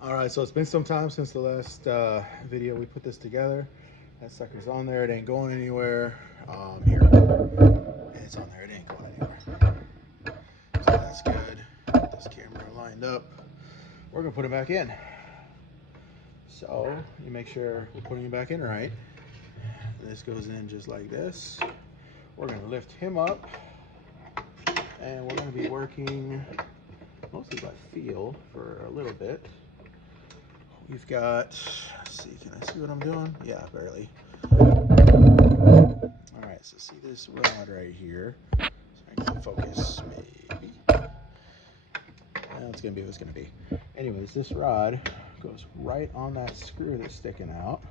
All right, so it's been some time since the last video we put this together. That sucker's on there. It ain't going anywhere. Here, it's on there. It ain't going anywhere. So that's good. Get this camera lined up. We're gonna put it back in. So you make sure we're putting it back in right. This goes in just like this. We're gonna lift him up, and we're gonna be working mostly by feel for a little bit. We've got, let's see, can I see what I'm doing? Yeah, barely. All right, so see this rod right here. So I can focus, maybe. Well, it's gonna be what it's gonna be. Anyways, this rod goes right on that screw that's sticking out.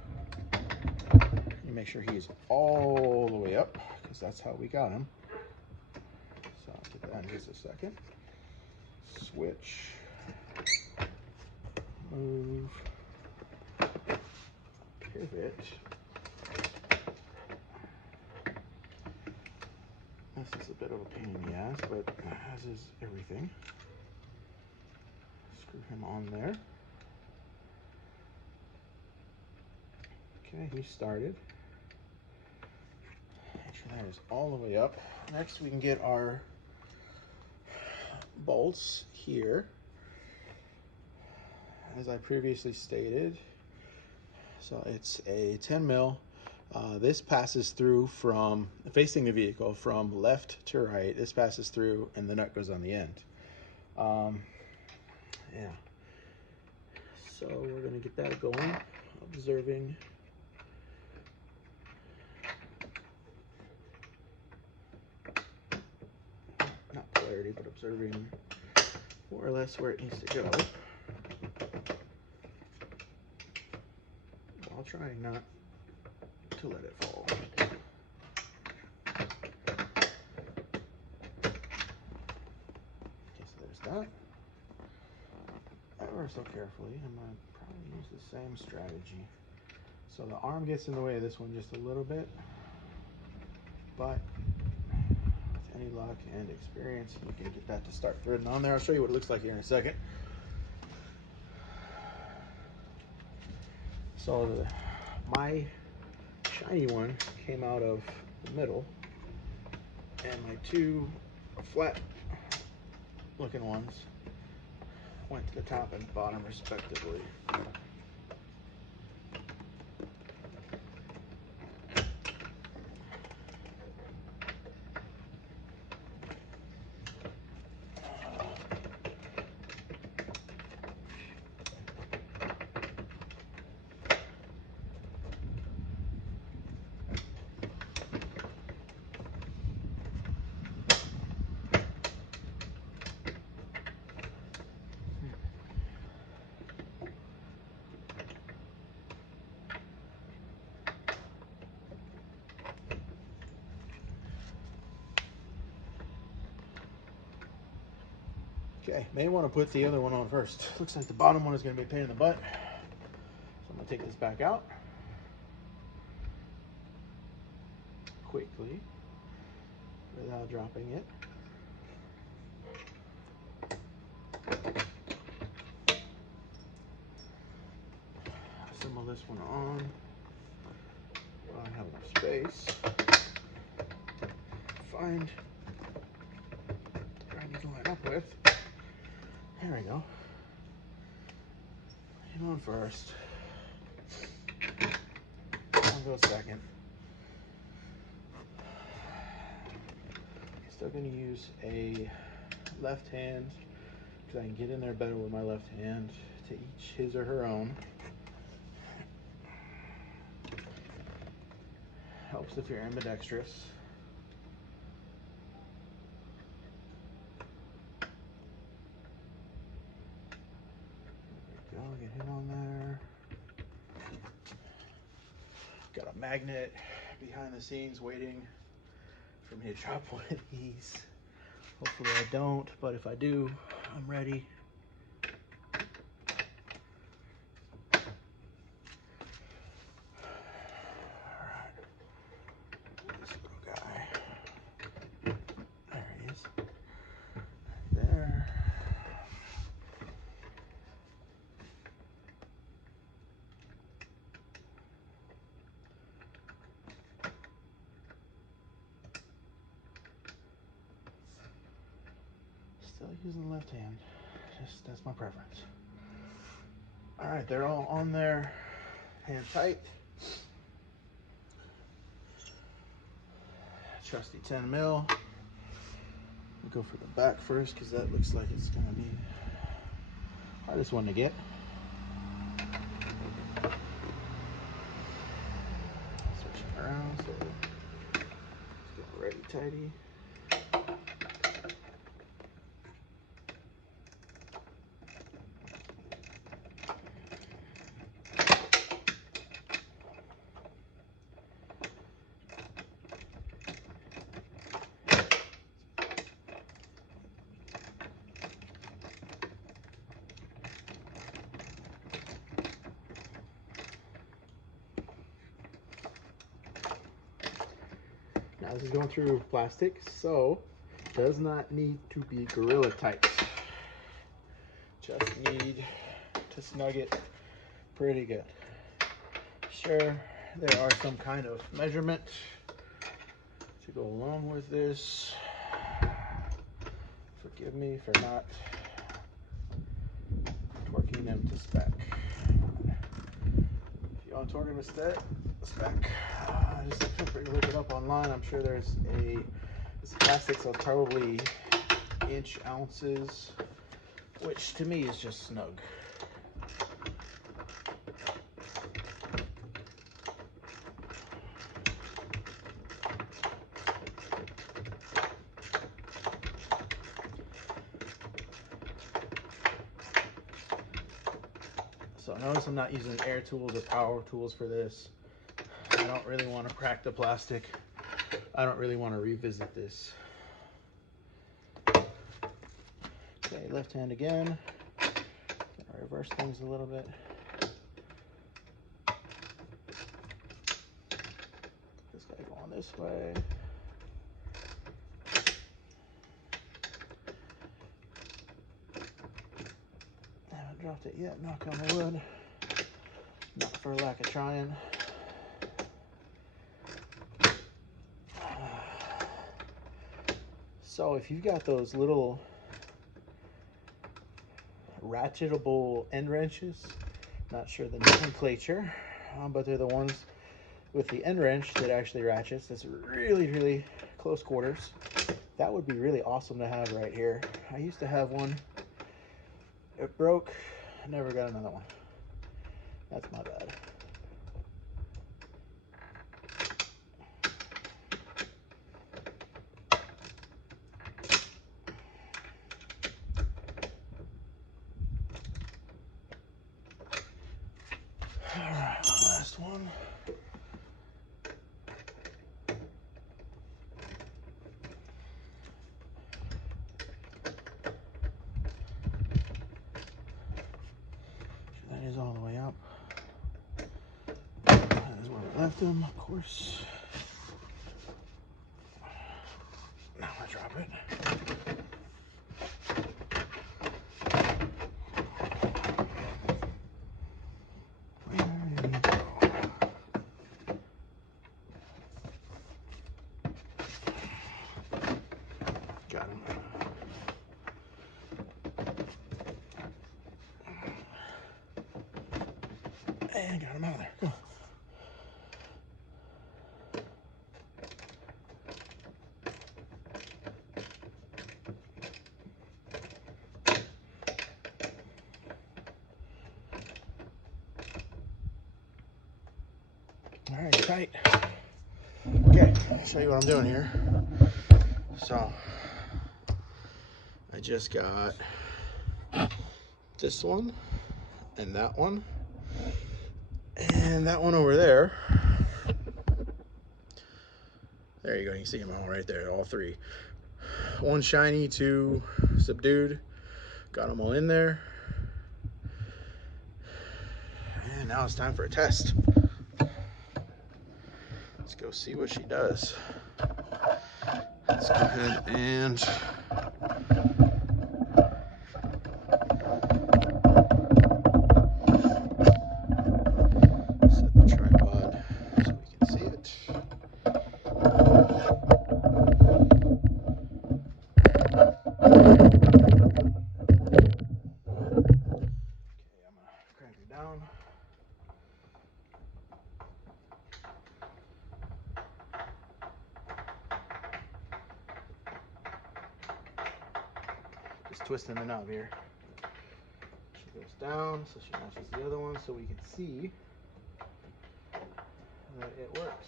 You make sure he's all the way up, because that's how we got him. So I'll get that in just a second. Switch. Move. Pivot. This is a bit of a pain in the ass, but as is everything. Screw him on there. Okay, he started. Make sure that is all the way up. Next, we can get our bolts here. As I previously stated, so it's a 10 mil. This passes through from facing the vehicle from left to right. This passes through and the nut goes on the end. Yeah. So we're gonna get that going, observing. Not polarity, but observing more or less where it needs to go. While trying not to let it fall. Okay, so there's that. Ever so carefully, I'm going to probably use the same strategy. So the arm gets in the way of this one just a little bit, but with any luck and experience, you can get that to start threading on there. I'll show you what it looks like here in a second. So my shiny one came out of the middle, and my two flat looking ones went to the top and bottom respectively. Okay, may want to put the other one on first. Looks like the bottom one is going to be a pain in the butt. So I'm going to take this back out quickly without dropping it. Assemble this one on while I have enough space. Find where I need to line up with. There we go. Him on first. I'll go second. Still going to use a left hand because I can get in there better with my left hand, to each his or her own. Helps if you're ambidextrous. There we go, get him on there. Got a magnet behind the scenes waiting for me to drop one of these. Hopefully I don't, but if I do, I'm ready. Still using the left hand. Just that's my preference. All right, they're all on there, hand tight. Trusty 10 mil. We'll go for the back first because that looks like it's gonna be hardest one to get. Switching around, so let's get ready tighty. Now this is going through plastic, so does not need to be gorilla tight. Just need to snug it pretty good. Sure, there are some kind of measurement to go along with this. Forgive me for not torquing them to spec. If you want to torque them to spec, just feel free to look it up online. I'm sure there's it's plastic, so it's probably inch ounces, which to me is just snug. So notice I'm not using air tools or power tools for this. I don't really want to crack the plastic. I don't really want to revisit this. Okay, left hand again. Reverse things a little bit. This guy going this way. Haven't dropped it yet, knock on wood. Not for lack of trying. So if you've got those little ratchetable end wrenches, not sure the nomenclature, but they're the ones with the end wrench that actually ratchets. That's really close quarters. That would be really awesome to have right here. I used to have one. It broke. I never got another one. That's my bad. All right, last one. That is all the way up. That is where we left them, of course. Now I drop it. Got him. And got him out of there. Go. All right, tight. Okay, I'll show you what I'm doing here. So I just got this one and that one and that one over there. There you go, you can see them all right there, all three. One shiny, two subdued. Got them all in there. And now it's time for a test. Let's go see what she does. Let's go ahead and set the tripod so we can see it. twisting the knob here. She goes down, so she matches the other one, so we can see that it works.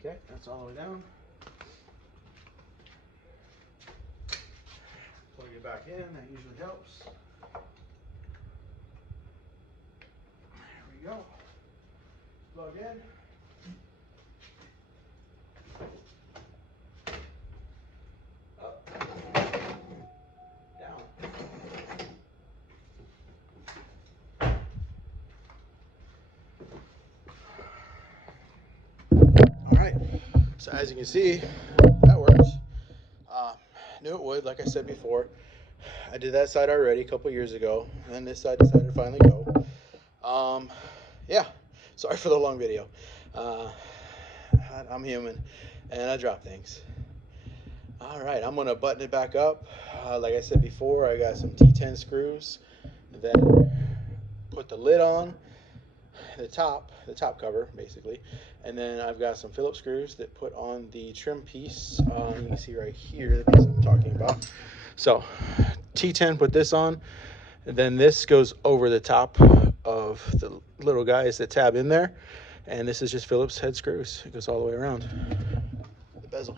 Okay, that's all the way down. Plug it back in, that usually helps. There we go. Plug in. Up. Down. All right, so as you can see, that works. Knew it would, like I said before. I did that side already a couple years ago, and this side decided to finally go. Yeah, sorry for the long video. I'm human, and I drop things. All right, I'm gonna button it back up. Like I said before, I got some T10 screws that put the lid on, the top cover basically, and then I've got some Phillips screws that put on the trim piece. You can see right here the piece I'm talking about. So T10 put this on, and then this goes over the top of the little guys that tab in there, and this is just Phillips head screws. It goes all the way around the bezel.